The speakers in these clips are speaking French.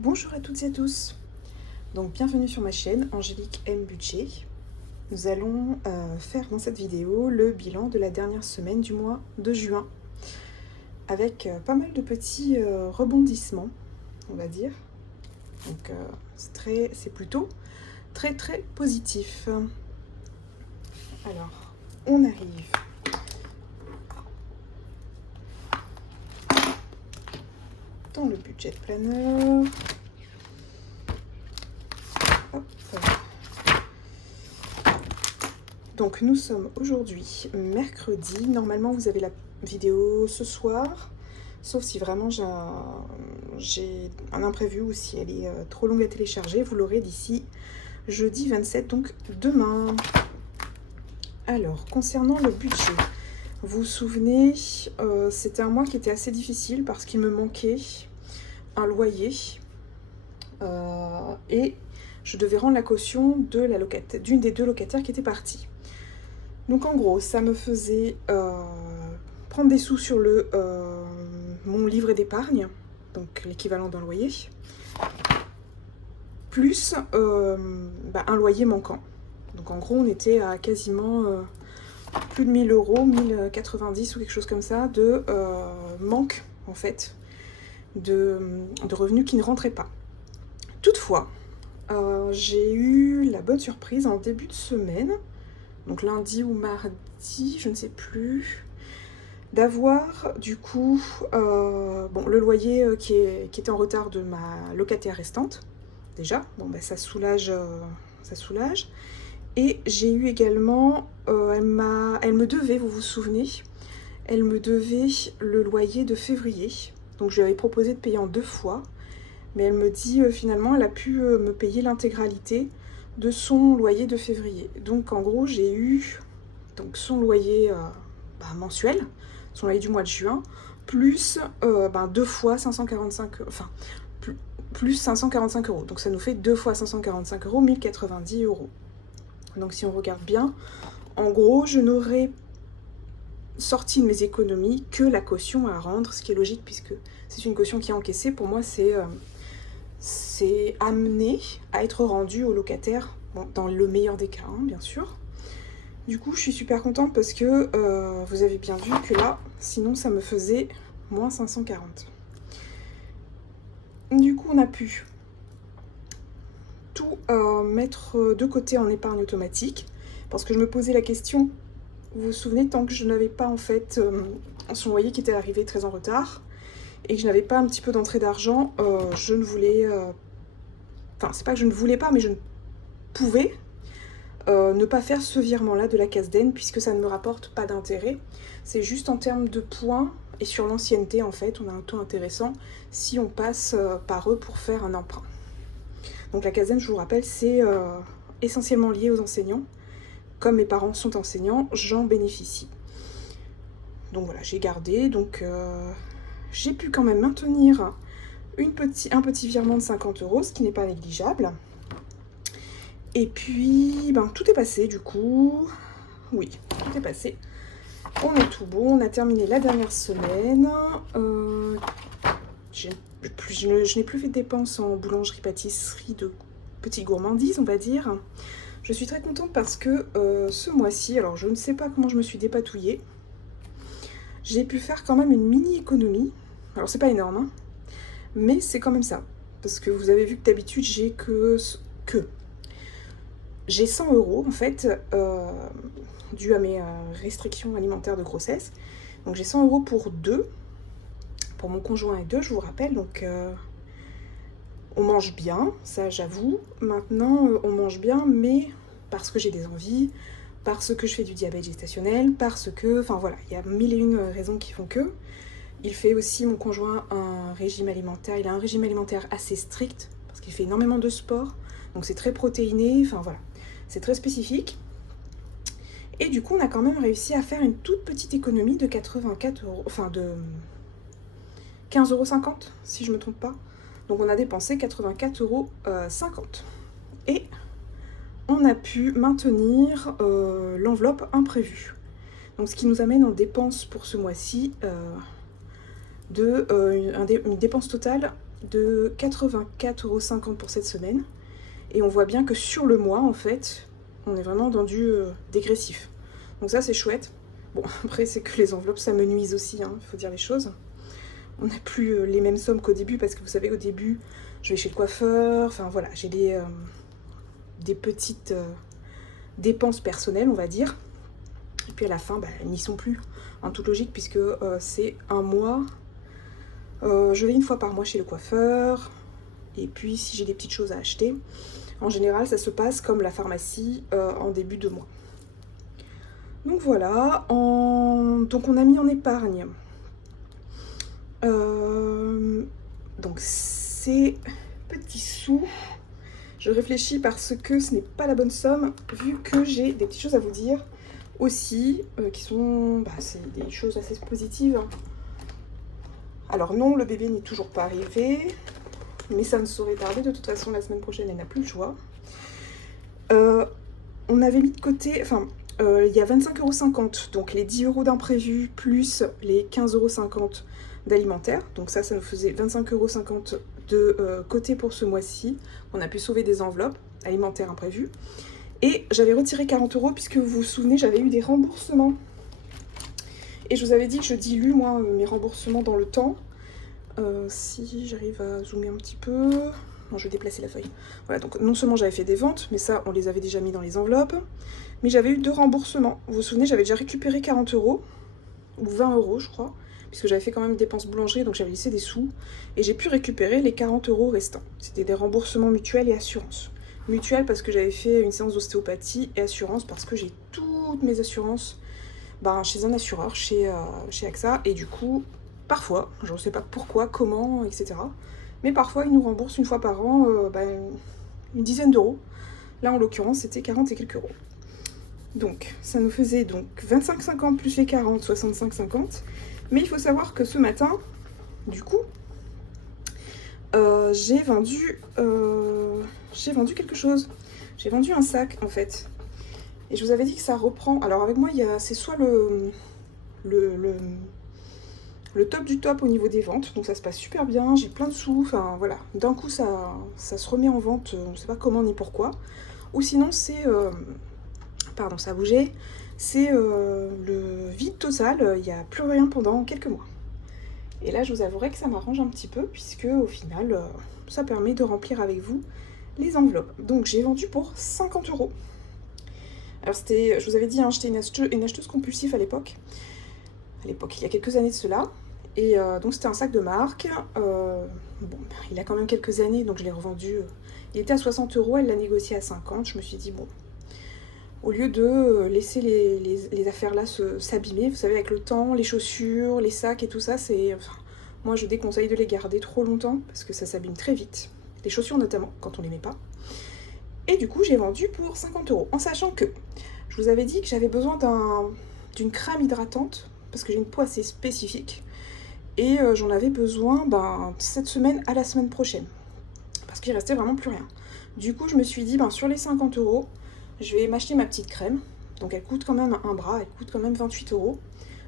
Bonjour à toutes et à tous, donc bienvenue sur ma chaîne Angélique M Budget. Nous allons faire dans cette vidéo le bilan de la dernière semaine du mois de juin avec pas mal de petits rebondissements, on va dire. Donc c'est plutôt très positif. Alors, on arrive dans le budget planner. Hop. Donc nous sommes aujourd'hui mercredi. Normalement vous avez la vidéo ce soir, sauf si vraiment j'ai un imprévu ou si elle est trop longue à télécharger, vous l'aurez d'ici jeudi 27, donc demain. Alors, concernant le budget, vous vous souvenez, c'était un mois qui était assez difficile parce qu'il me manquait un loyer et je devais rendre la caution d'une des deux locataires qui était partie. Donc en gros, ça me faisait prendre des sous sur mon livret d'épargne, donc l'équivalent d'un loyer, plus un loyer manquant. Donc en gros, on était à quasiment plus de 1000 euros, 1090 ou quelque chose comme ça, de manque en fait, de revenus qui ne rentraient pas. Toutefois, j'ai eu la bonne surprise en début de semaine, donc lundi ou mardi, je ne sais plus, d'avoir du coup le loyer qui était en retard de ma locataire restante, déjà, ça soulage, et j'ai eu également, elle me devait, vous vous souvenez, elle me devait le loyer de février, donc je lui avais proposé de payer en 2 fois, mais elle me dit finalement elle a pu me payer l'intégralité de son loyer de février. Donc en gros j'ai eu son loyer mensuel, son loyer du mois de juin, plus 2 fois 545, enfin plus 545 euros. Donc ça nous fait 2 fois 545 euros, 1090 euros. Donc si on regarde bien, en gros je n'aurais sorti de mes économies que la caution à rendre, ce qui est logique puisque c'est une caution qui est encaissée. Pour moi c'est amené à être rendu au locataire, dans le meilleur des cas, bien sûr. Du coup, je suis super contente parce que vous avez bien vu que là, sinon ça me faisait moins 540. Du coup, on a pu tout mettre de côté en épargne automatique parce que je me posais la question, vous vous souvenez, tant que je n'avais pas en fait son loyer qui était arrivé très en retard, et que je n'avais pas un petit peu d'entrée d'argent, je ne voulais... Enfin, c'est pas que je ne voulais pas, mais je ne pouvais ne pas faire ce virement-là de la CASDEN, puisque ça ne me rapporte pas d'intérêt. C'est juste en termes de points, et sur l'ancienneté, en fait, on a un taux intéressant si on passe par eux pour faire un emprunt. Donc la CASDEN, je vous rappelle, c'est essentiellement lié aux enseignants. Comme mes parents sont enseignants, j'en bénéficie. Donc voilà, j'ai gardé, donc... j'ai pu quand même maintenir un petit virement de 50 euros, ce qui n'est pas négligeable. Et puis, tout est passé du coup. Oui, tout est passé. On est tout bon, on a terminé la dernière semaine. Je n'ai plus fait de dépenses en boulangerie, pâtisserie, de petites gourmandises, on va dire. Je suis très contente parce que ce mois-ci, alors je ne sais pas comment je me suis dépatouillée, j'ai pu faire quand même une mini économie. Alors c'est pas énorme, hein, mais c'est quand même ça. Parce que vous avez vu que d'habitude j'ai j'ai 100 euros en fait, dû à mes restrictions alimentaires de grossesse. Donc j'ai 100 euros pour deux, pour mon conjoint et deux, je vous rappelle. Donc on mange bien, ça j'avoue. Maintenant on mange bien, mais parce que j'ai des envies, parce que je fais du diabète gestationnel, parce que, enfin voilà, il y a mille et une raisons qui font que. Il fait aussi, mon conjoint, un régime alimentaire. Il a un régime alimentaire assez strict, parce qu'il fait énormément de sport. Donc c'est très protéiné, enfin voilà. C'est très spécifique. Et du coup, on a quand même réussi à faire une toute petite économie de 84 euros, enfin de 15,50 €, si je ne me trompe pas. Donc on a dépensé 84,50 €. Et on a pu maintenir l'enveloppe imprévue. Donc ce qui nous amène en dépenses pour ce mois-ci une dépense totale de 84,50 € pour cette semaine. Et on voit bien que sur le mois, en fait, on est vraiment dans du dégressif. Donc ça, c'est chouette. Bon, après, c'est que les enveloppes, ça me nuise aussi, hein, il faut dire les choses. On n'a plus les mêmes sommes qu'au début, parce que vous savez, au début, je vais chez le coiffeur, enfin voilà, j'ai des petites dépenses personnelles, on va dire. Et puis à la fin, elles n'y sont plus, en toute logique, puisque c'est un mois. Je vais une fois par mois chez le coiffeur, et puis si j'ai des petites choses à acheter, en général, ça se passe comme la pharmacie en début de mois. Donc voilà, donc on a mis en épargne. Donc ces petits sous, je réfléchis parce que ce n'est pas la bonne somme, vu que j'ai des petites choses à vous dire aussi, qui sont, c'est des choses assez positives. Alors non, le bébé n'est toujours pas arrivé, mais ça ne saurait tarder, de toute façon la semaine prochaine elle n'a plus le choix. On avait mis de côté, il y a 25,50 €, donc les 10 € d'imprévu plus les 15,50 € d'alimentaire. Donc ça nous faisait 25,50 € de côté pour ce mois-ci. On a pu sauver des enveloppes alimentaires imprévues. Et j'avais retiré 40 € puisque vous vous souvenez, j'avais eu des remboursements. Et je vous avais dit que je dilue, moi, mes remboursements dans le temps. Si j'arrive à zoomer un petit peu... Non, je vais déplacer la feuille. Voilà, donc non seulement j'avais fait des ventes, mais ça, on les avait déjà mis dans les enveloppes. Mais j'avais eu 2 remboursements. Vous vous souvenez, j'avais déjà récupéré 40 €, ou 20 € je crois, puisque j'avais fait quand même dépenses boulangerie, donc j'avais laissé des sous. Et j'ai pu récupérer les 40 € restants. C'était des remboursements mutuels et assurances. Mutuelle parce que j'avais fait une séance d'ostéopathie, et assurance parce que j'ai toutes mes assurances chez un assureur, chez AXA, et du coup, parfois, je ne sais pas pourquoi, comment, etc., mais parfois ils nous remboursent une fois par an une dizaine d'euros. Là en l'occurrence c'était 40 et quelques euros. Donc ça nous faisait donc 25,50 plus les 40, 65,50. Mais il faut savoir que ce matin, du coup, j'ai vendu quelque chose. J'ai vendu un sac en fait. Et je vous avais dit que ça reprend. Alors avec moi, c'est soit le top du top au niveau des ventes, donc ça se passe super bien, j'ai plein de sous, enfin voilà, d'un coup ça se remet en vente, on ne sait pas comment ni pourquoi, ou sinon c'est, pardon ça a bougé, c'est le vide total, il n'y a plus rien pendant quelques mois. Et là je vous avouerai que ça m'arrange un petit peu, puisque au final ça permet de remplir avec vous les enveloppes. Donc j'ai vendu pour 50 €. Alors je vous avais dit, hein, j'étais une acheteuse compulsive à l'époque, il y a quelques années de cela. Et donc c'était un sac de marque. Il a quand même quelques années, donc je l'ai revendu. Il était à 60 €, elle l'a négocié à 50. Je me suis dit, bon, au lieu de laisser les affaires là s'abîmer, vous savez, avec le temps, les chaussures, les sacs et tout ça, moi je déconseille de les garder trop longtemps parce que ça s'abîme très vite. Les chaussures notamment, quand on les met pas. Et du coup, j'ai vendu pour 50 €, en sachant que je vous avais dit que j'avais besoin d'une crème hydratante parce que j'ai une peau assez spécifique. Et j'en avais besoin cette semaine à la semaine prochaine. Parce qu'il restait vraiment plus rien. Du coup, je me suis dit, sur les 50 €, je vais m'acheter ma petite crème. Donc elle coûte quand même un bras, elle coûte quand même 28 €.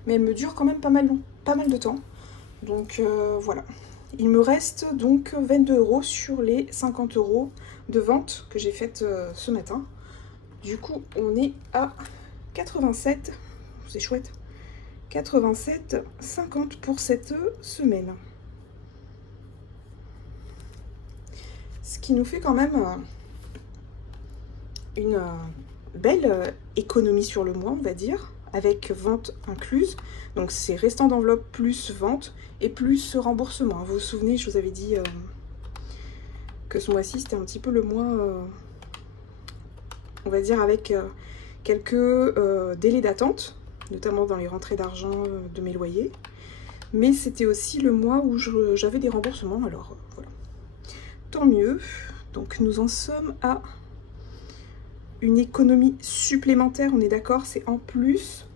Mais elle me dure quand même pas mal de temps. Donc voilà. Il me reste donc 22 € sur les 50 € de vente que j'ai faites ce matin. Du coup, on est à 87. C'est chouette. 87,50 € pour cette semaine. Ce qui nous fait quand même une belle économie sur le mois, on va dire, avec vente incluse. Donc c'est restant d'enveloppe plus vente et plus remboursement. Vous vous souvenez, je vous avais dit que ce mois-ci, c'était un petit peu le mois, on va dire, avec quelques délais d'attente, notamment dans les rentrées d'argent de mes loyers. Mais c'était aussi le mois où j'avais des remboursements, alors voilà. Tant mieux. Donc nous en sommes à une économie supplémentaire, on est d'accord, c'est en plus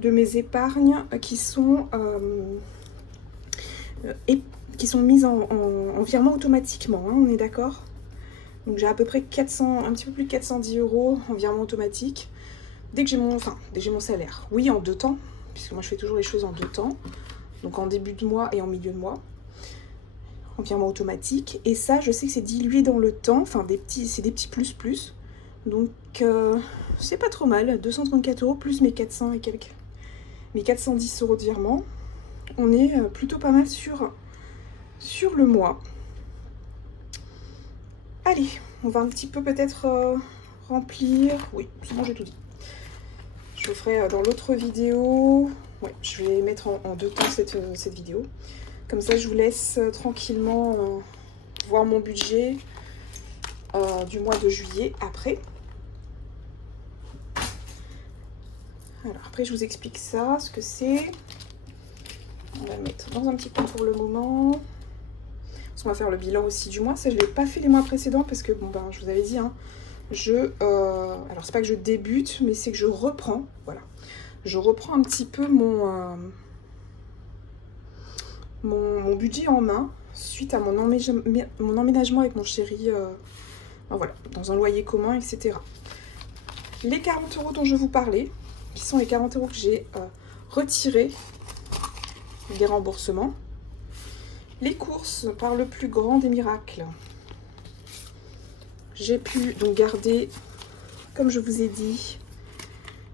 de mes épargnes qui sont mises en virement automatiquement, hein, on est d'accord. Donc j'ai à peu près un petit peu plus de 410 € en virement automatique. Dès que j'ai mon salaire, oui, en 2 temps, puisque moi je fais toujours les choses en 2 temps, donc en début de mois et en milieu de mois. en virement automatique. Et ça, je sais que c'est dilué dans le temps, enfin c'est des petits plus. Donc c'est pas trop mal, 234 € plus mes 400 et quelques, mes 410 € de virement. On est plutôt pas mal sur le mois. Allez, on va un petit peu peut-être remplir. Oui, c'est bon, j'ai tout dit. Je le ferai dans l'autre vidéo. Ouais, je vais mettre en deux temps cette vidéo. Comme ça, je vous laisse tranquillement voir mon budget du mois de juillet après. Alors, après, je vous explique ça, ce que c'est. On va le mettre dans un petit coin pour le moment. Parce qu'on va faire le bilan aussi du mois. Ça, je ne l'ai pas fait les mois précédents parce que, bon, ben, je vous avais dit, hein, alors, c'est pas que je débute, mais c'est que je reprends. Voilà. Je reprends un petit peu mon budget en main suite à mon emménagement avec mon chéri. Ben voilà, dans un loyer commun, etc. Les 40 € dont je vous parlais, qui sont les 40 € que j'ai retirés des remboursements. Les courses par le plus grand des miracles. J'ai pu donc garder, comme je vous ai dit,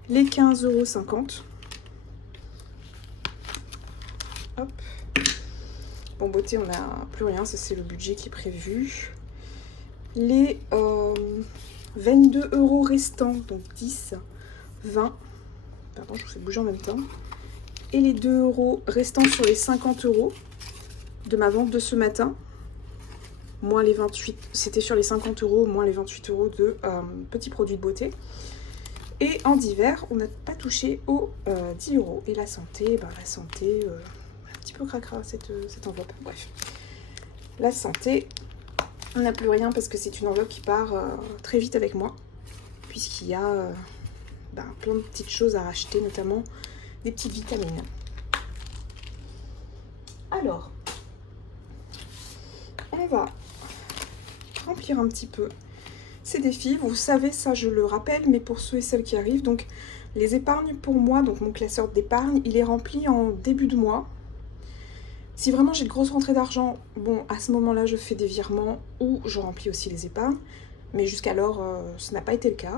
les 15,50 €. Hop. Bon, beauté, on n'a plus rien, ça c'est le budget qui est prévu. Les 22 € restants, donc 10, 20. Pardon, je vous fais bouger en même temps. Et les 2 € restants sur les 50 € de ma vente de ce matin. Moins les 28, c'était sur les 50 €, moins les 28 € de petits produits de beauté. Et en divers, on n'a pas touché aux 10 €. Et la santé, ben la santé, un petit peu cracra cette enveloppe. Bref, la santé, on n'a plus rien parce que c'est une enveloppe qui part très vite avec moi. Puisqu'il y a plein de petites choses à racheter, notamment des petites vitamines. Alors, on va remplir un petit peu ces défis. Vous savez, ça je le rappelle, mais pour ceux et celles qui arrivent, donc les épargnes pour moi, donc mon classeur d'épargne, il est rempli en début de mois. Si vraiment j'ai de grosses rentrées d'argent, bon, à ce moment-là, je fais des virements ou je remplis aussi les épargnes. Mais jusqu'alors, ce n'a pas été le cas.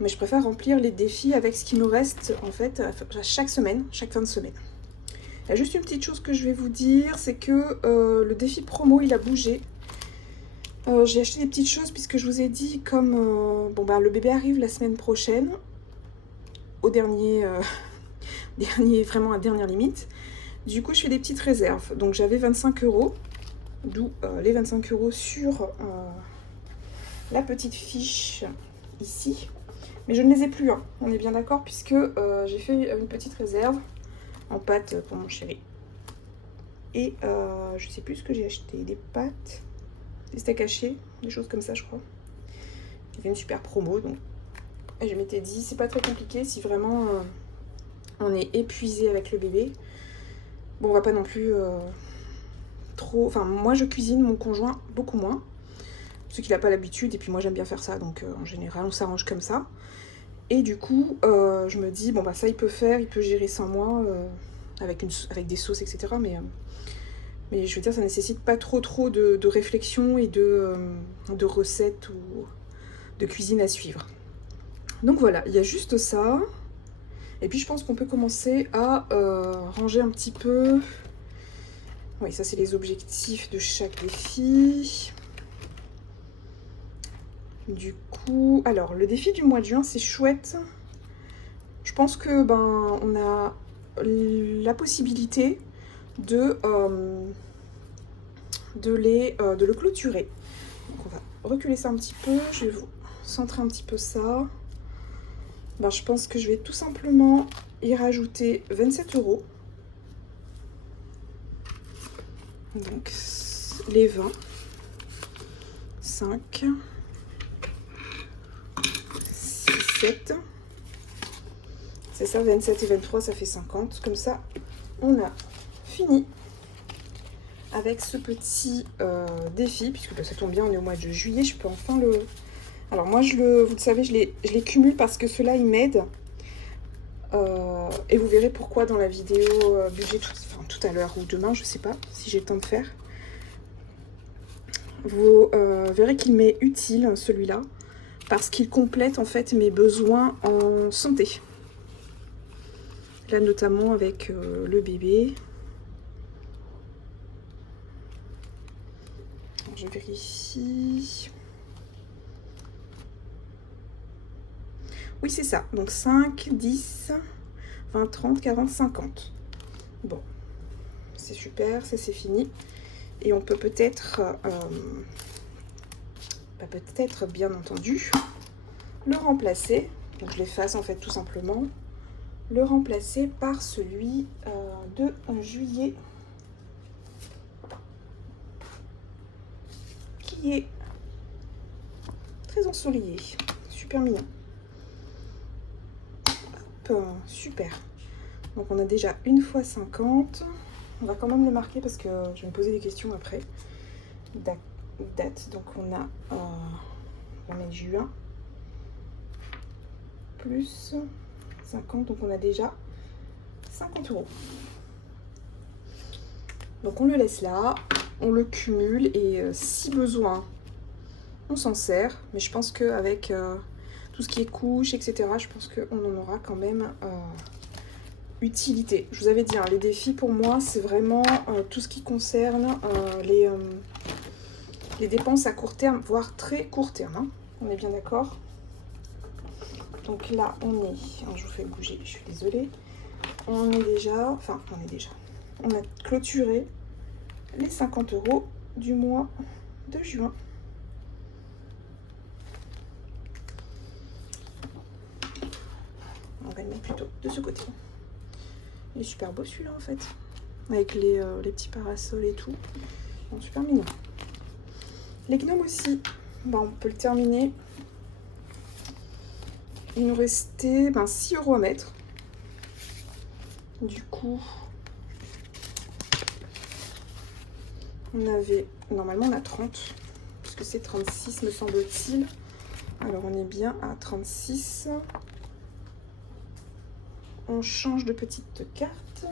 Mais je préfère remplir les défis avec ce qui me reste, en fait, chaque semaine, chaque fin de semaine. Il y a juste une petite chose que je vais vous dire, c'est que le défi promo, il a bougé. J'ai acheté des petites choses puisque je vous ai dit, comme le bébé arrive la semaine prochaine, au dernier, vraiment à dernière limite. Du coup, je fais des petites réserves. Donc, j'avais 25 €, d'où les 25 € sur la petite fiche ici. Mais je ne les ai plus, hein. On est bien d'accord, puisque j'ai fait une petite réserve en pâtes pour mon chéri. Et je sais plus ce que j'ai acheté, des pâtes, des steaks hachés, des choses comme ça, je crois. Il y avait une super promo, donc et je m'étais dit, c'est pas très compliqué si vraiment on est épuisé avec le bébé. Bon, on va pas non plus trop... Enfin, moi, je cuisine, mon conjoint, beaucoup moins. Parce qu'il n'a pas l'habitude, et puis moi, j'aime bien faire ça. Donc, en général, on s'arrange comme ça. Et du coup, je me dis, bon, bah ça, il peut faire, il peut gérer sans moi, avec des sauces, etc. Mais je veux dire, ça nécessite pas trop de réflexion et de recettes ou de cuisine à suivre. Donc voilà, il y a juste ça. Et puis je pense qu'on peut commencer à ranger un petit peu. Oui, ça c'est les objectifs de chaque défi. Du coup, alors le défi du mois de juin, c'est chouette. Je pense que on a la possibilité de le clôturer. Donc on va reculer ça un petit peu. Je vais vous centrer un petit peu ça. Je pense que je vais tout simplement y rajouter 27 €. Donc les 20, 5, 6, 7. C'est ça, 27 et 23, ça fait 50. Comme ça, on a fini avec ce petit défi, puisque ça tombe bien, on est au mois de juillet, je peux enfin le... Alors moi, vous le savez, je les cumule parce que ceux-là, ils m'aident. Et vous verrez pourquoi dans la vidéo budget tout à l'heure ou demain, je sais pas si j'ai le temps de faire. Vous verrez qu'il m'est utile celui-là parce qu'il complète en fait mes besoins en santé. Là notamment avec le bébé. Alors, je vérifie. Oui c'est ça, donc 5, 10, 20, 30, 40, 50. Bon, c'est super, ça c'est fini. Et on peut peut-être, peut-être bien entendu, le remplacer. Donc je l'efface en fait tout simplement. Le remplacer par celui de juillet. Qui est très ensoleillé. Super mignon. Hop, super. Donc on a déjà une fois 50. On va quand même le marquer parce que je vais me poser des questions après. Date. Donc on a, on va mettre juin. Plus 50. Donc on a déjà 50 €. Donc on le laisse là. On le cumule et si besoin, on s'en sert. Mais je pense qu'avec tout ce qui est couches, etc., je pense qu'on en aura quand même utilité. Je vous avais dit, hein, les défis pour moi, c'est vraiment tout ce qui concerne les dépenses à court terme, voire très court terme. Hein. On est bien d'accord? Donc là, on est... Alors, je vous fais bouger, je suis désolée. On est déjà... Enfin, on a clôturé les 50 € du mois de juin. On va le mettre plutôt de ce côté. Il est super beau celui-là en fait. Avec les petits parasols et tout. Bon, super mignon. Les gnomes aussi. On peut le terminer. Il nous restait 6 € à mettre. Du coup, on avait... Normalement, on a 30. Puisque c'est 36, me semble-t-il. Alors, on est bien à 36. On change de petite carte.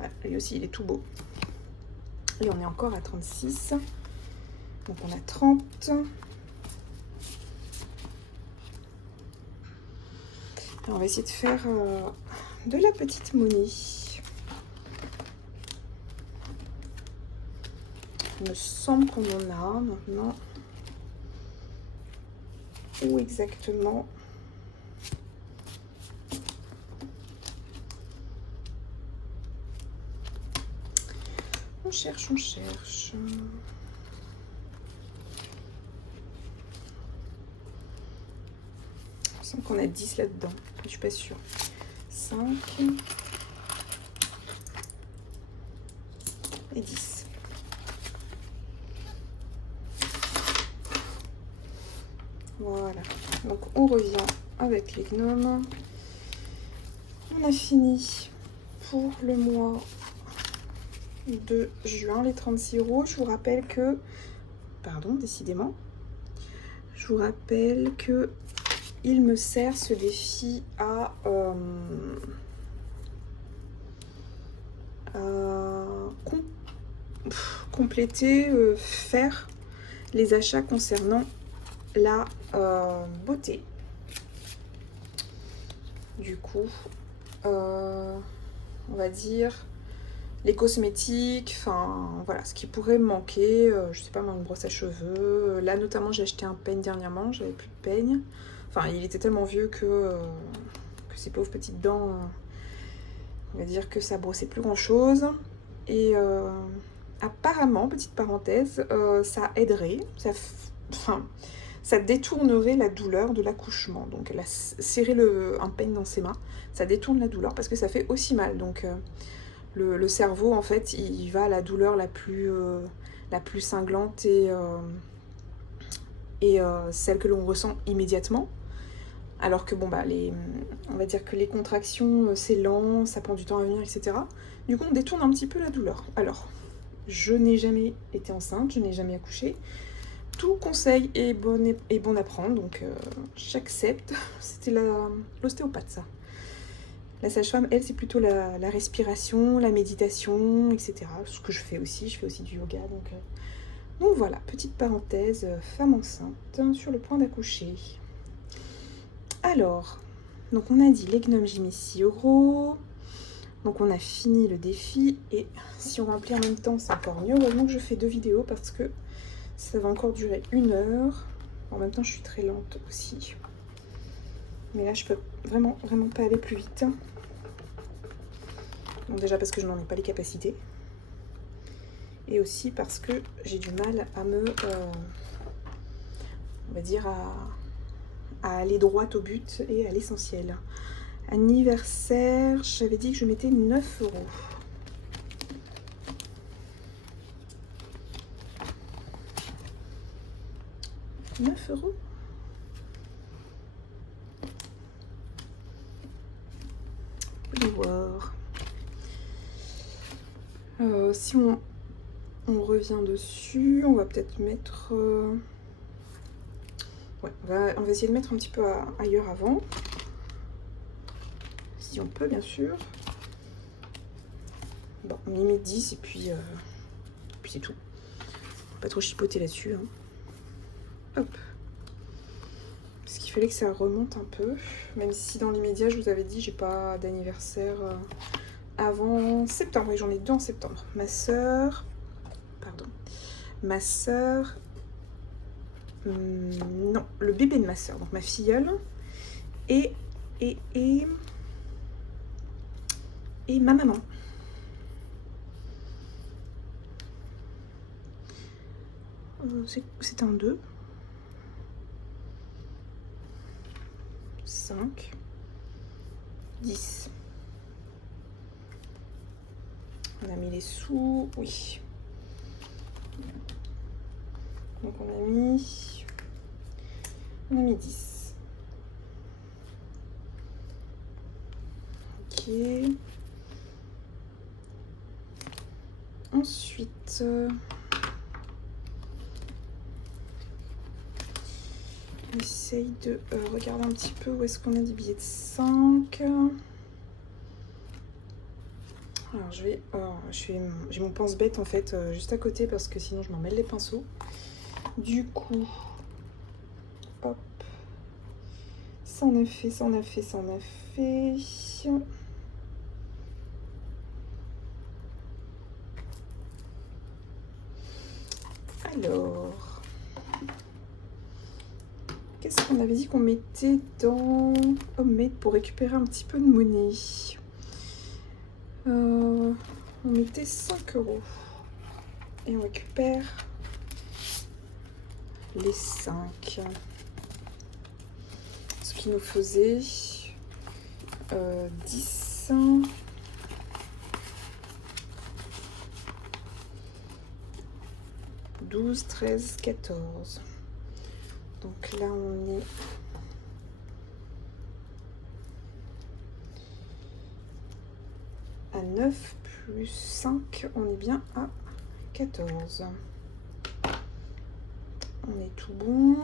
Ouais, lui aussi, il est tout beau. Et on est encore à 36. Donc, on a 30. Alors, on va essayer de faire de la petite monnaie. Il me semble qu'on en a maintenant. Où exactement? On cherche. Il me semble qu'on a 10 là-dedans. Je suis pas sûre. 5 et 10. Voilà. Donc on revient avec les gnomes. On a fini pour le mois de juin, les 36 €. Je vous rappelle que... Pardon, décidément. Je vous rappelle que il me sert ce défi à compléter, faire les achats concernant la beauté. Du coup, on va dire les cosmétiques, enfin voilà, ce qui pourrait me manquer, je sais pas moi, une brosse à cheveux. Là notamment j'ai acheté un peigne dernièrement, j'avais plus de peigne. Enfin il était tellement vieux que ces pauvres petites dents, on va dire que ça brossait plus grand chose. Et apparemment, petite parenthèse, ça aiderait, ça détournerait la douleur de l'accouchement. Donc elle a serré un peigne dans ses mains, ça détourne la douleur parce que ça fait aussi mal. Donc le cerveau en fait il va à la douleur la plus cinglante et celle que l'on ressent immédiatement. Alors que bon on va dire que les contractions c'est lent, ça prend du temps à venir, etc. Du coup on détourne un petit peu la douleur. Alors je n'ai jamais été enceinte, je n'ai jamais accouché. Tout conseil est bon à prendre, donc j'accepte. C'était l'ostéopathe ça. La sage-femme, elle, c'est plutôt la respiration, la méditation, etc. Ce que je fais aussi du yoga, donc Donc voilà, petite parenthèse, femme enceinte sur le point d'accoucher. Alors, donc on a dit les gnomes, j'ai mis 6 €. Donc on a fini le défi et si on remplit en même temps, c'est encore mieux. Heureusement que je fais 2 vidéos parce que ça va encore durer 1 heure. En même temps, je suis très lente aussi. Mais là, je peux vraiment pas aller plus vite. Donc déjà parce que je n'en ai pas les capacités. Et aussi parce que j'ai du mal à me... on va dire à aller droit au but et à l'essentiel. Anniversaire, j'avais dit que je mettais 9 €. 9 €. On va voir. Si on revient dessus, on va peut-être mettre... ouais, on va essayer de mettre un petit peu ailleurs avant. Si on peut, bien sûr. Bon, on y met 10 et puis c'est tout. Pas trop chipoter là-dessus. Hein. Hop. Parce qu'il fallait que ça remonte un peu. Même si dans l'immédiat, je vous avais dit, j'ai pas d'anniversaire avant septembre. Et j'en ai 2 en septembre. Ma sœur... Pardon. Ma sœur... non, le bébé de ma sœur. Donc ma filleule. Et ma maman. C'est en 2. 5. 10. On a mis les sous. Oui. Donc on a mis 10. Ok. Ensuite, on essaye de regarder un petit peu où est-ce qu'on a des billets de 5. Alors j'ai mon pense-bête en fait juste à côté parce que sinon je m'en mêle les pinceaux. Du coup, hop, ça on a fait. Alors, qu'est-ce qu'on avait dit qu'on mettait dans Homemade pour récupérer un petit peu de monnaie? On mettait 5 € et on récupère les 5. Ce qui nous faisait 10. 12, 13, 14. Donc là, on est à 9 plus 5. On est bien à 14. On est tout bon.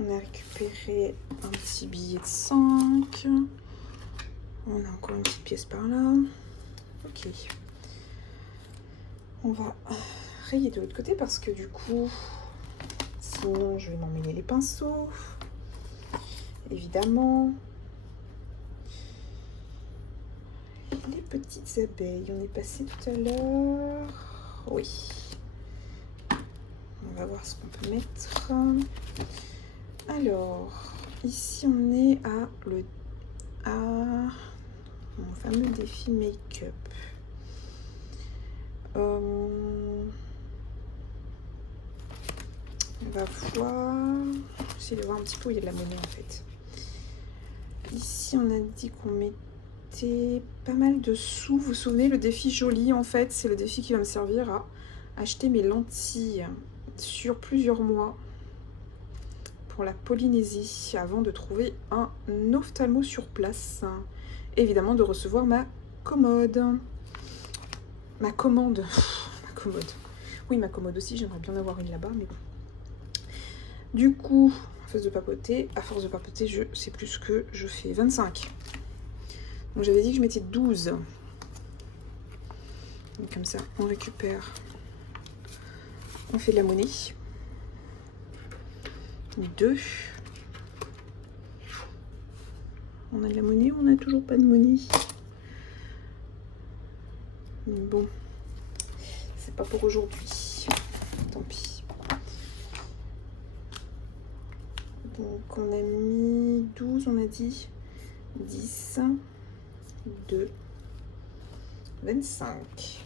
On a récupéré un petit billet de 5. On a encore une petite pièce par là. Ok. On va rayer de l'autre côté parce que du coup, sinon je vais m'emmêler les pinceaux. Évidemment. Les petites abeilles, on est passé tout à l'heure. Oui. On va voir ce qu'on peut mettre. Alors, ici on est à mon fameux défi make-up. On va voir. J'essaie de voir un petit peu où il y a de la monnaie en fait. Ici on a dit qu'on mettait pas mal de sous. Vous vous souvenez, le défi joli en fait, c'est le défi qui va me servir à acheter mes lentilles sur plusieurs mois pour la Polynésie avant de trouver un ophtalmo sur place. Évidemment de recevoir ma commode. Ma commande. Ma commode. Oui, ma commode aussi, j'aimerais bien avoir une là-bas, mais bon. Du coup, à force de papoter, je sais plus que je fais 25. Donc j'avais dit que je mettais 12. Donc comme ça, on récupère On fait de la monnaie. 2. On a de la monnaie ou on n'a toujours pas de monnaie? Bon, c'est pas pour aujourd'hui. Tant pis. Donc on a mis 12, on a dit 10, 2, 25.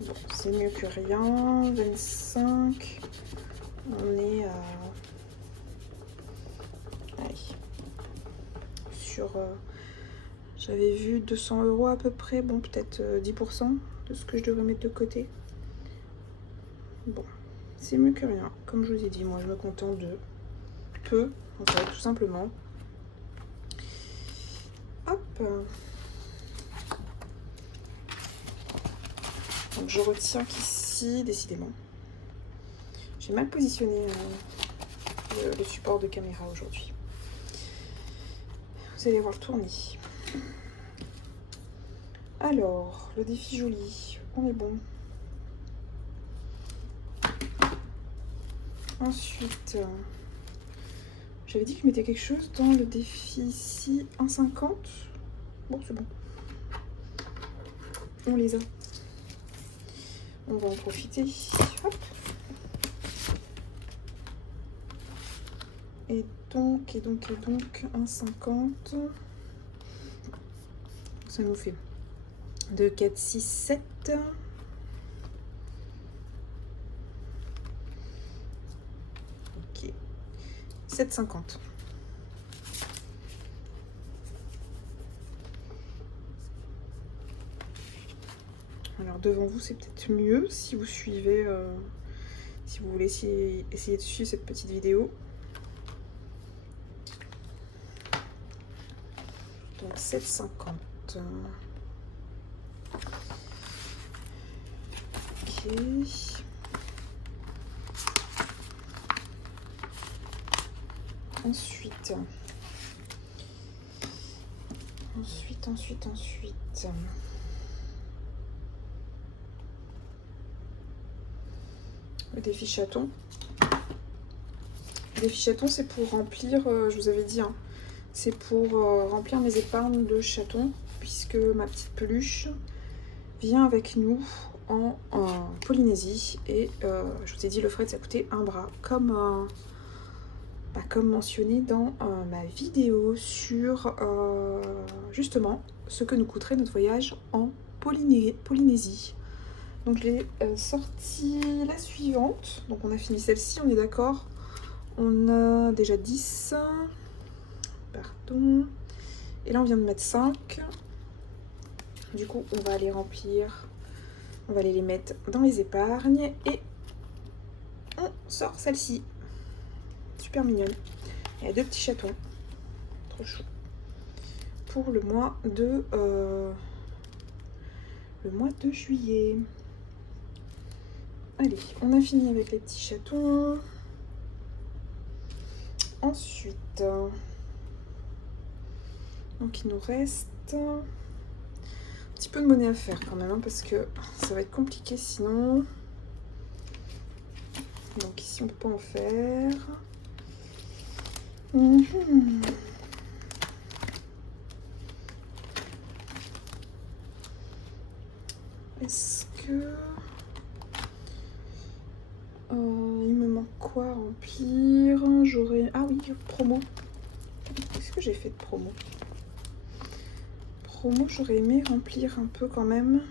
Bon, c'est mieux que rien. 25. On est à... Allez. Sur... j'avais vu 200 € à peu près. Bon, peut-être 10% de ce que je devrais mettre de côté. Bon, c'est mieux que rien. Comme je vous ai dit, moi, je me contente de peu, en fait, tout simplement. Hop. Donc, je retiens qu'ici, décidément, j'ai mal positionné le support de caméra aujourd'hui. Vous allez voir le tourner. Alors, le défi joli, on est bon. Ensuite, j'avais dit que je mettais quelque chose dans le défi ici, 1,50. Bon, c'est bon. On les a. On va en profiter. Hop. Et donc, 1,50. Ça nous fait 2, 4, 6, 7. Ok. 7,50. Alors devant vous, c'est peut-être mieux si vous suivez, si vous voulez essayer de suivre cette petite vidéo. Donc 7,50. Ok. Ensuite. Le défi chaton. Le défi chaton, c'est pour remplir, je vous avais dit, hein, c'est pour remplir mes épargnes de chaton, puisque ma petite peluche vient avec nous en Polynésie. Et je vous ai dit, le fret, ça coûtait un bras, comme mentionné dans ma vidéo sur justement ce que nous coûterait notre voyage en Polynésie. Donc j'ai sorti la suivante. Donc on a fini celle-ci, on est d'accord. On a déjà 10. Pardon. Et là on vient de mettre 5. Du coup on va aller remplir. On va aller les mettre dans les épargnes. Et on sort celle-ci. Super mignonne. Il y a 2 petits chatons. Trop chou. Pour le mois de juillet. Allez, on a fini avec les petits chatons. Ensuite, donc il nous reste un petit peu de monnaie à faire quand même, hein, parce que ça va être compliqué sinon. Donc ici on peut pas en faire. Est-ce que il me manque quoi à remplir? J'aurais... Ah oui, promo. Qu'est-ce que j'ai fait de promo? Promo, j'aurais aimé remplir un peu quand même,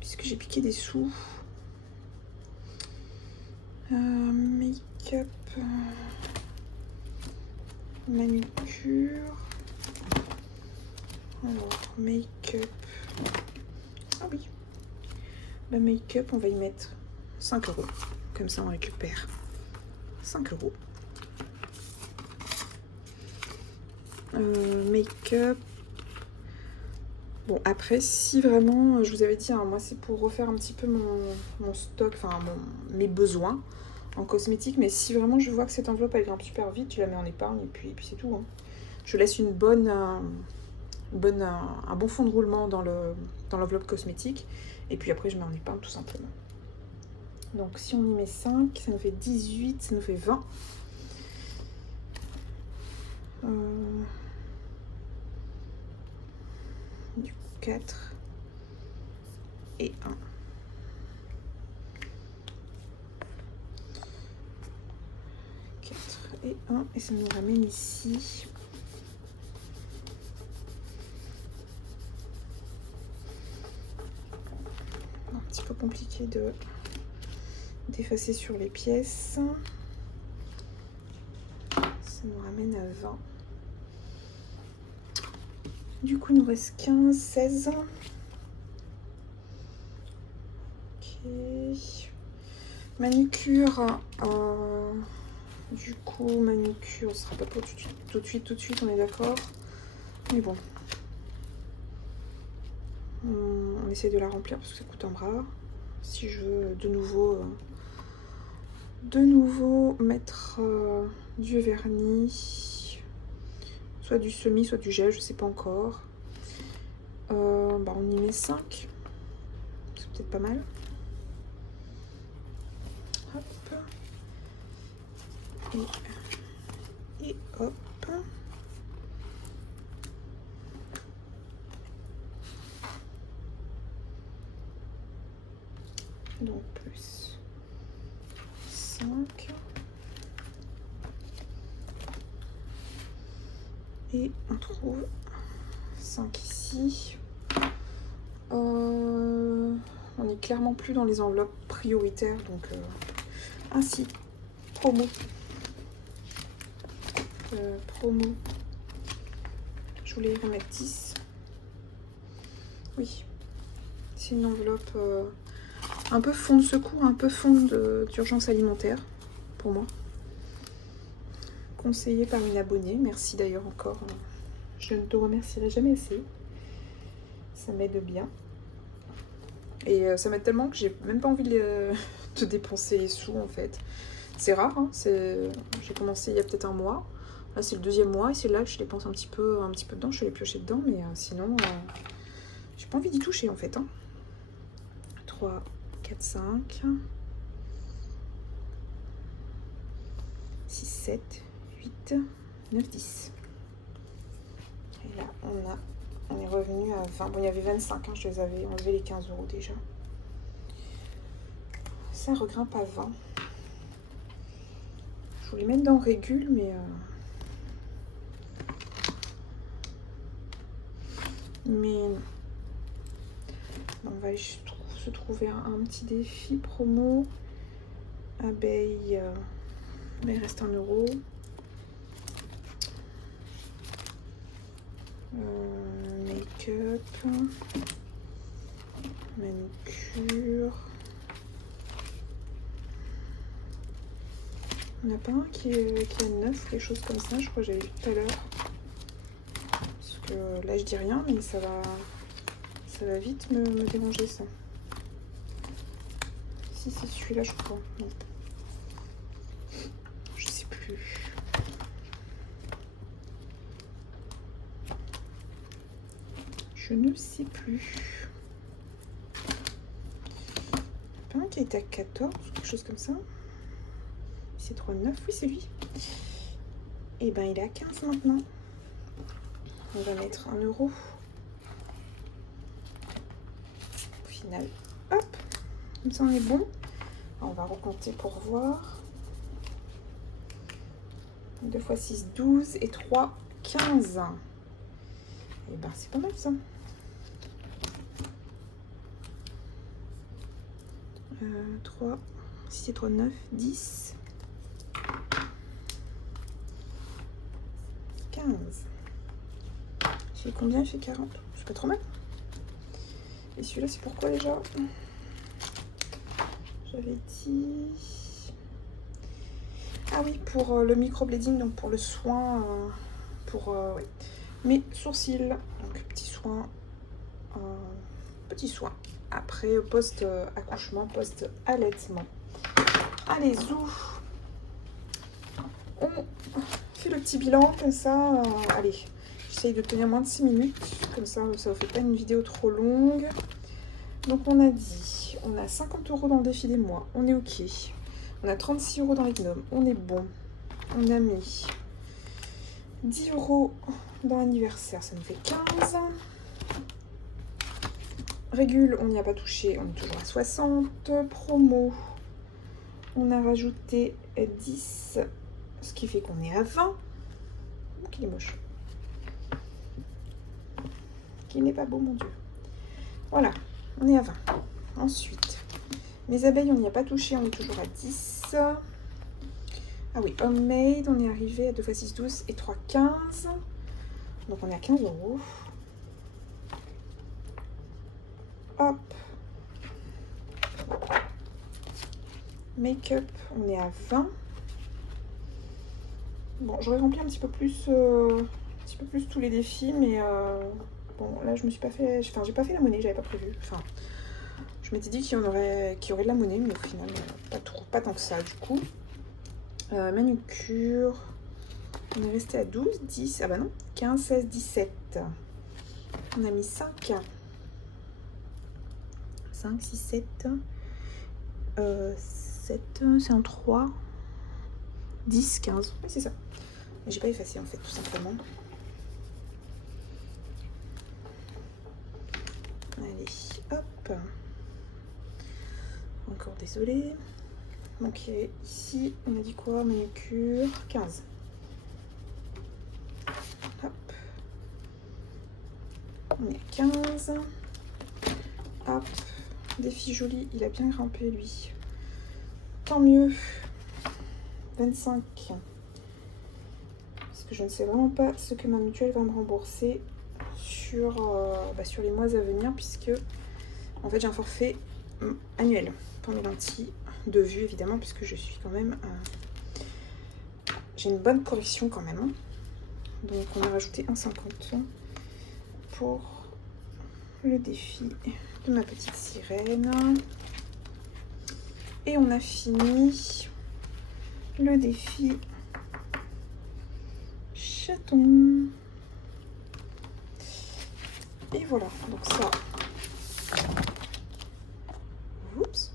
puisque j'ai piqué des sous. Make-up, manucure. Alors, make-up. Ah oui. Le make-up, on va y mettre 5 €. Comme ça, on récupère 5 €. Make-up. Bon, après, si vraiment, je vous avais dit, hein, moi, c'est pour refaire un petit peu mon stock, enfin, mes besoins en cosmétique. Mais si vraiment je vois que cette enveloppe, elle grimpe super vite, je la mets en épargne et puis c'est tout. Hein. Je laisse un bon fond de roulement dans l'enveloppe cosmétique. Et puis après, je mets en épargne tout simplement. Donc si on y met 5, ça nous fait 18, ça nous fait 20. Du coup 4 et 1. 4 et 1, et ça nous ramène ici. Un petit peu compliqué d'effacer sur les pièces. Ça nous ramène à 20. Du coup, il nous reste 15, 16. Ok. Manucure. Du coup, manucure, ce sera pas pour tout de suite, on est d'accord. Mais bon. On essaie de la remplir parce que ça coûte un bras. Si je veux de nouveau mettre du vernis, soit du semi, soit du gel, je sais pas encore. On y met 5, c'est peut-être pas mal. Hop. Et hop. Donc plus 5. Et on trouve 5 ici. On n'est clairement plus dans les enveloppes prioritaires, donc ainsi promo. Promo. Je voulais y remettre 10. Oui. C'est une enveloppe un peu fond de secours, un peu fond d'urgence alimentaire pour moi. Conseillé par une abonnée. Merci d'ailleurs encore. Je ne te remercierai jamais assez. Ça m'aide bien. Et ça m'aide tellement que j'ai même pas envie de dépenser les sous en fait. C'est rare, hein, j'ai commencé il y a peut-être un mois. Là c'est le 2e mois et c'est là que je dépense un petit peu dedans. Je suis allée piocher dedans, mais sinon j'ai pas envie d'y toucher en fait. Hein. 3, 4, 5, 6, 7, 8, 9, 10. Et là on est revenu à 20. Bon, il y avait 25, hein, je les avais enlevé les 15 € déjà. Ça regrimpe à 20. Je voulais mettre dans régule, mais on va se trouver un petit défi promo. Abeille, mais il reste 1 €. Make-up, manucure. On n'a pas un qui est 9, quelque chose comme ça, je crois que j'avais vu tout à l'heure. Parce que là je dis rien, mais ça va vite me déranger ça. Si c'est celui-là, je crois. Non. Je sais plus. Je ne sais plus. Pas un qui était à 14, quelque chose comme ça. C'est 3,9, oui c'est lui. Et ben il est à 15 maintenant. On va mettre 1 €. Au final, hop, comme ça on est bon. Alors, on va recompter pour voir. 2 x 6, 12 et 3, 15. Et ben c'est pas mal ça. 3, 6 et 3, 9, 10. 15. J'ai combien? J'ai 40. C'est pas trop mal. Et celui-là, c'est pourquoi déjà? J'avais dit... Ah oui, pour le microblading, donc pour le soin, pour oui. Mes sourcils. Donc petit soin. Après, post-accouchement, post-allaitement. Allez, zou. On fait le petit bilan, comme ça. Allez, j'essaye de tenir moins de 6 minutes. Comme ça, ça ne fait pas une vidéo trop longue. Donc on a dit, on a 50 € dans le défi des mois, on est ok. On a 36 € dans les gnomes, on est bon. On a mis 10 € dans l'anniversaire, ça nous fait 15. Régule, on n'y a pas touché, on est toujours à 60. Promo, on a rajouté 10, ce qui fait qu'on est à 20. Qu'il est moche. Qu'il n'est pas beau, mon Dieu. Voilà, on est à 20. Ensuite, mes abeilles, on n'y a pas touché, on est toujours à 10. Ah oui, homemade, on est arrivé à 2 x 6, 12 et 3, 15. Donc on est à 15 €. Hop. Make-up, on est à 20. Bon, j'aurais rempli un petit peu plus tous les défis, mais bon, là je me suis pas fait, enfin j'ai pas fait la monnaie, j'avais pas prévu. Enfin, je m'étais dit qu'il y aurait de la monnaie, mais au final pas tant que ça du coup. Manucure, on est resté à 12, 10, ah bah non, 15, 16, 17. On a mis 5, 6, 7, 7, c'est en 3, 10, 15, oui c'est ça. J'ai pas effacé en fait, tout simplement. Allez, hop. Encore désolé. Donc ici, on a dit quoi? Manucure, 15. Hop. On est à 15. Hop. Défi joli, il a bien grimpé lui. Tant mieux. 25. Je ne sais vraiment pas ce que ma mutuelle va me rembourser sur les mois à venir, puisque en fait j'ai un forfait annuel pour mes lentilles de vue évidemment, puisque je suis quand même j'ai une bonne correction quand même, hein. Donc on a rajouté 1,50 pour le défi de ma petite sirène et on a fini le défi chaton. Et voilà, donc ça, oups,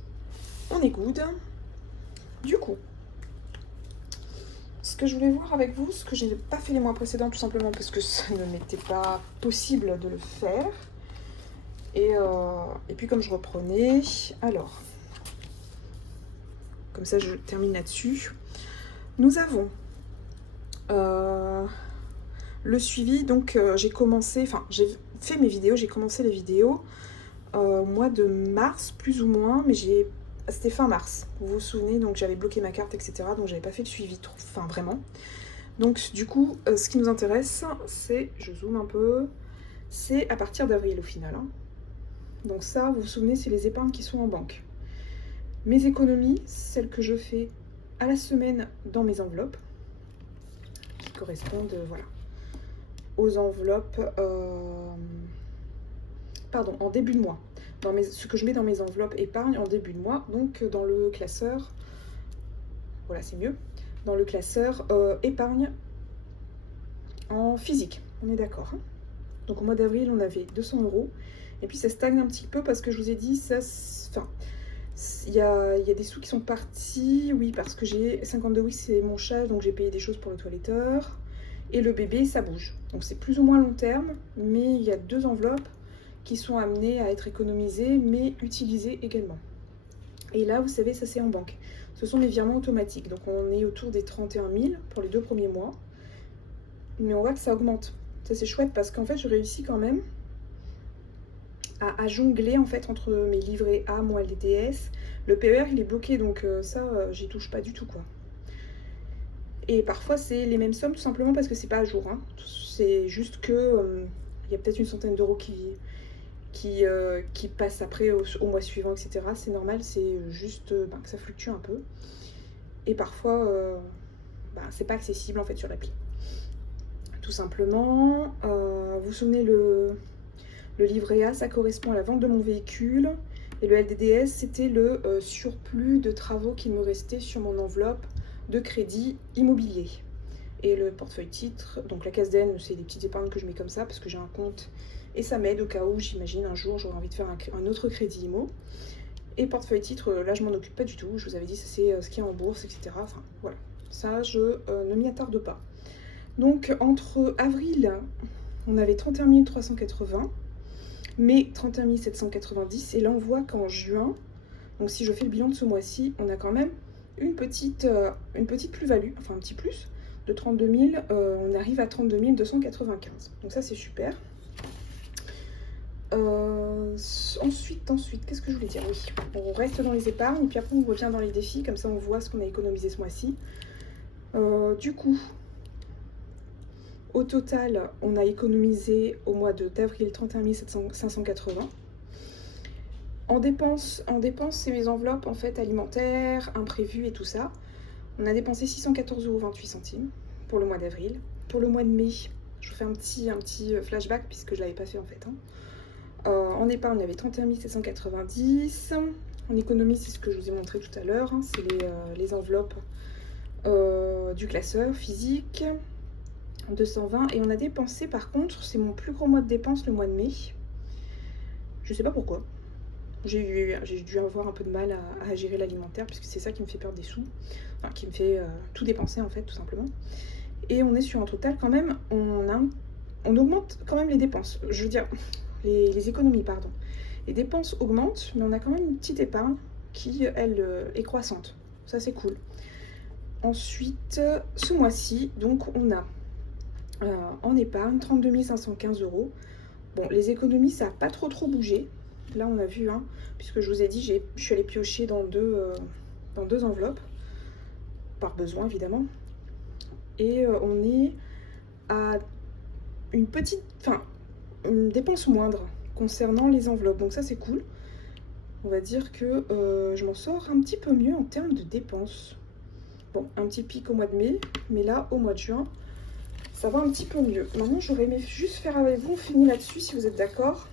on est good. Du coup, ce que je voulais voir avec vous, ce que je n'ai pas fait les mois précédents, tout simplement parce que ça ne m'était pas possible de le faire. Et puis comme je reprenais, alors, comme ça je termine là-dessus. Nous avons le suivi, donc j'ai commencé, enfin j'ai fait mes vidéos, j'ai commencé les vidéos au mois de mars plus ou moins, mais c'était fin mars, vous vous souvenez, donc j'avais bloqué ma carte, etc. Donc j'avais pas fait le suivi, enfin vraiment. Donc du coup, ce qui nous intéresse, c'est, je zoome un peu, c'est à partir d'avril au final, hein. Donc ça, vous vous souvenez, c'est les épargnes qui sont en banque. Mes économies, celles que je fais à la semaine dans mes enveloppes, qui correspondent, voilà, aux enveloppes, pardon, en début de mois. Ce que je mets dans mes enveloppes épargne en début de mois, donc dans le classeur, voilà c'est mieux, dans le classeur épargne en physique, on est d'accord, hein. Donc au mois d'avril on avait 200 €, et puis ça stagne un petit peu parce que je vous ai dit, ça, enfin, il y a des sous qui sont partis, oui, parce que j'ai 52, oui c'est mon chat, donc j'ai payé des choses pour le toiletteur, et le bébé ça bouge, donc c'est plus ou moins long terme, mais il y a 2 enveloppes qui sont amenées à être économisées, mais utilisées également. Et là, vous savez, ça c'est en banque. Ce sont mes virements automatiques, donc on est autour des 31 000 pour les 2 premiers mois, mais on voit que ça augmente. Ça c'est chouette parce qu'en fait, je réussis quand même à jongler en fait entre mes livrets A, mon LDDS. Le PER il est bloqué, donc ça j'y touche pas du tout quoi. Et parfois c'est les mêmes sommes tout simplement parce que c'est pas à jour, hein. C'est juste que il y a peut-être une centaine d'euros qui passent après au mois suivant, etc. C'est normal, c'est juste que ça fluctue un peu. Et parfois c'est pas accessible en fait sur l'appli. Tout simplement, vous vous souvenez, le livret A, ça correspond à la vente de mon véhicule. Et le LDDS, c'était le surplus de travaux qui me restait sur mon enveloppe de crédit immobilier. Et le portefeuille titre, donc la case d'N, c'est des petites épargnes que je mets comme ça parce que j'ai un compte Et ça m'aide au cas où, j'imagine, un jour, j'aurai envie de faire un autre crédit IMO. Et portefeuille titre, là, je m'en occupe pas du tout. Je vous avais dit, c'est ce qui est en bourse, etc. Enfin, voilà. Ça, je ne m'y attarde pas. Donc, entre avril, on avait 31 380, mai 31 790. Et là, on voit qu'en juin, donc si je fais le bilan de ce mois-ci, on a quand même une petite plus-value, enfin un petit plus, de 32 000. On arrive à 32 295. Donc ça, c'est super. Ensuite, qu'est-ce que je voulais dire? Oui, on reste dans les épargnes, et puis après, on revient dans les défis. Comme ça, on voit ce qu'on a économisé ce mois-ci. Du coup, au total, on a économisé au mois d'avril 31 580. En dépenses, c'est mes enveloppes en fait alimentaires, imprévues et tout ça. On a dépensé 614,28 € pour le mois d'avril. Pour le mois de mai, je vous fais un petit flashback puisque je ne l'avais pas fait en fait. En épargne, on avait 31 790. En économie, c'est ce que je vous ai montré tout à l'heure. C'est les enveloppes du classeur physique. 220. Et on a dépensé, par contre, c'est mon plus gros mois de dépenses, le mois de mai. Je sais pas pourquoi. J'ai dû avoir un peu de mal à gérer l'alimentaire, puisque c'est ça qui me fait perdre des sous. Enfin, qui me fait tout dépenser, en fait, tout simplement. Et on est sur un total, quand même, on augmente quand même les dépenses. Je veux dire, les économies, pardon. Les dépenses augmentent, mais on a quand même une petite épargne qui, elle, est croissante. Ça, c'est cool. Ensuite, ce mois-ci, donc, on a en épargne 32 515 €. Bon, les économies, ça n'a pas trop bougé. Là, on a vu, puisque je vous ai dit, je suis allée piocher dans deux enveloppes, par besoin, évidemment. Et on est à une dépense moindre concernant les enveloppes. Donc ça, c'est cool. On va dire que je m'en sors un petit peu mieux en termes de dépenses. Bon, un petit pic au mois de mai, mais là, au mois de juin, ça va un petit peu mieux. Maintenant, j'aurais aimé juste faire avec vous, on finit là-dessus, si vous êtes d'accord,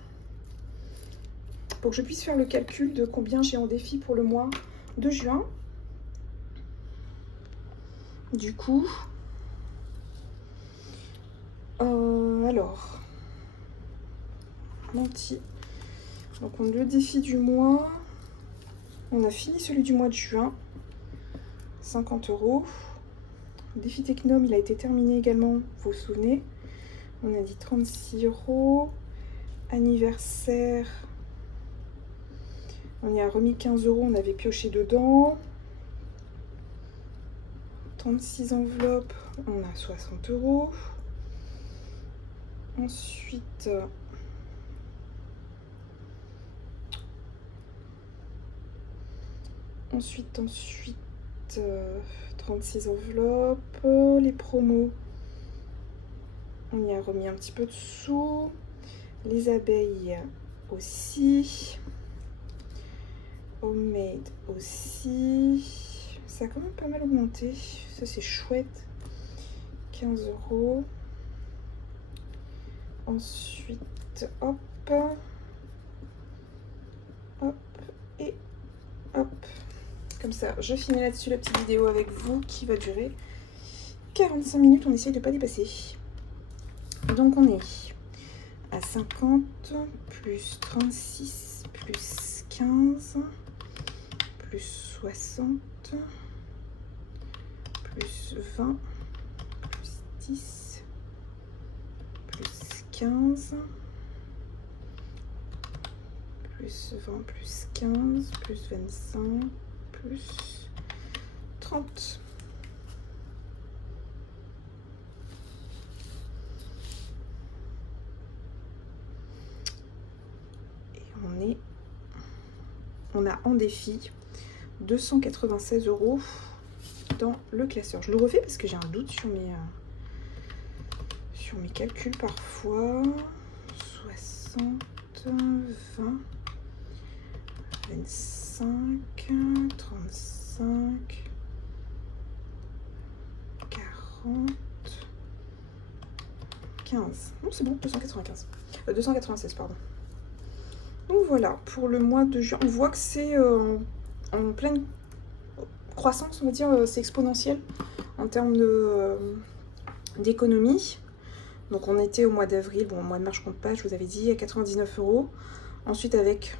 pour que je puisse faire le calcul de combien j'ai en défi pour le mois de juin. Du coup, alors, menti. Donc, on a le défi du mois. On a fini celui du mois de juin. 50 €. Le défi Technome, il a été terminé également, vous vous souvenez. On a dit 36 €. Anniversaire, on y a remis 15 €, on avait pioché dedans. 36 enveloppes, on a 60 €. Ensuite, ensuite, 36 enveloppes. Les promos, on y a remis un petit peu de sous. Les abeilles aussi. Homemade aussi. Ça a quand même pas mal augmenté. Ça, c'est chouette. 15 €. Ensuite, hop. Hop. Et hop. Comme ça, je finis là-dessus la petite vidéo avec vous qui va durer 45 minutes. On essaye de ne pas dépasser. Donc, on est à 50, plus 36, plus 15, plus 60, plus 20, plus 10, plus 15, plus 20, plus 15, plus 25, plus 30. On a en défi 296 € dans le classeur. Je le refais parce que j'ai un doute sur mes calculs parfois. 60, 20, 25, 35, 40, 15. Non, c'est bon, 295. 296, pardon. Donc voilà, pour le mois de juin, on voit que c'est en pleine croissance, on va dire, c'est exponentiel en termes d'économie. Donc on était au mois d'avril, bon au mois de mars je compte pas, je vous avais dit, à 99 €. Ensuite avec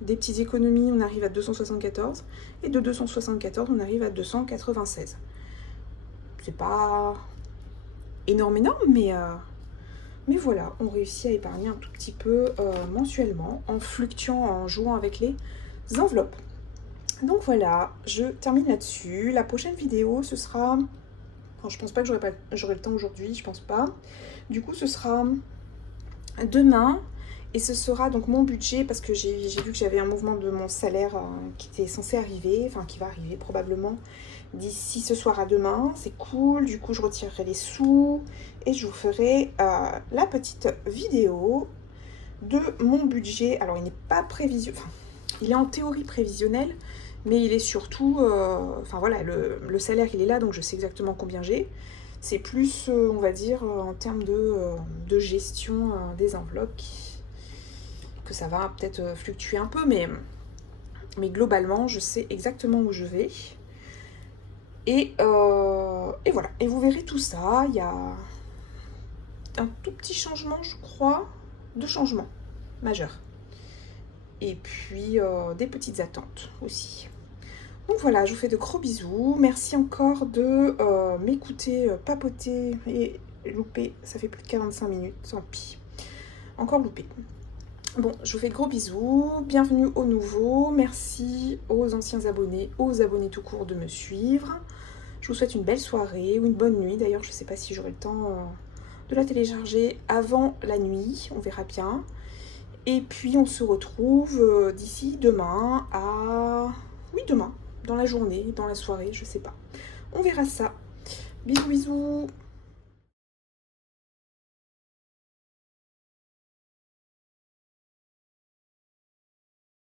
des petites économies, on arrive à 274. Et de 274, on arrive à 296. C'est pas énorme, mais voilà, on réussit à épargner un tout petit peu mensuellement en fluctuant, en jouant avec les enveloppes. Donc voilà, je termine là-dessus. La prochaine vidéo, ce sera... Enfin, je pense pas que j'aurai le temps aujourd'hui, je pense pas. Du coup, ce sera demain. Et ce sera donc mon budget, parce que j'ai vu que j'avais un mouvement de mon salaire qui était censé arriver, enfin qui va arriver probablement d'ici ce soir à demain. C'est cool, du coup je retirerai les sous et je vous ferai la petite vidéo de mon budget. Alors il n'est pas prévisionnel, enfin il est en théorie prévisionnel, mais il est surtout, enfin voilà, le salaire il est là, donc je sais exactement combien j'ai. C'est plus, on va dire, en termes de gestion des enveloppes que ça va peut-être fluctuer un peu, mais globalement, je sais exactement où je vais. Et voilà. Et vous verrez tout ça. Il y a un tout petit changement, je crois, de changement majeur. Et puis des petites attentes aussi. Donc voilà, je vous fais de gros bisous. Merci encore de m'écouter papoter et louper. Ça fait plus de 45 minutes, tant pis. Encore loupé. Bon, je vous fais de gros bisous, bienvenue aux nouveaux, merci aux anciens abonnés, aux abonnés tout court de me suivre. Je vous souhaite une belle soirée ou une bonne nuit, d'ailleurs je ne sais pas si j'aurai le temps de la télécharger avant la nuit, on verra bien. Et puis on se retrouve d'ici demain à... Oui, demain, dans la journée, dans la soirée, je sais pas. On verra ça. Bisous bisous.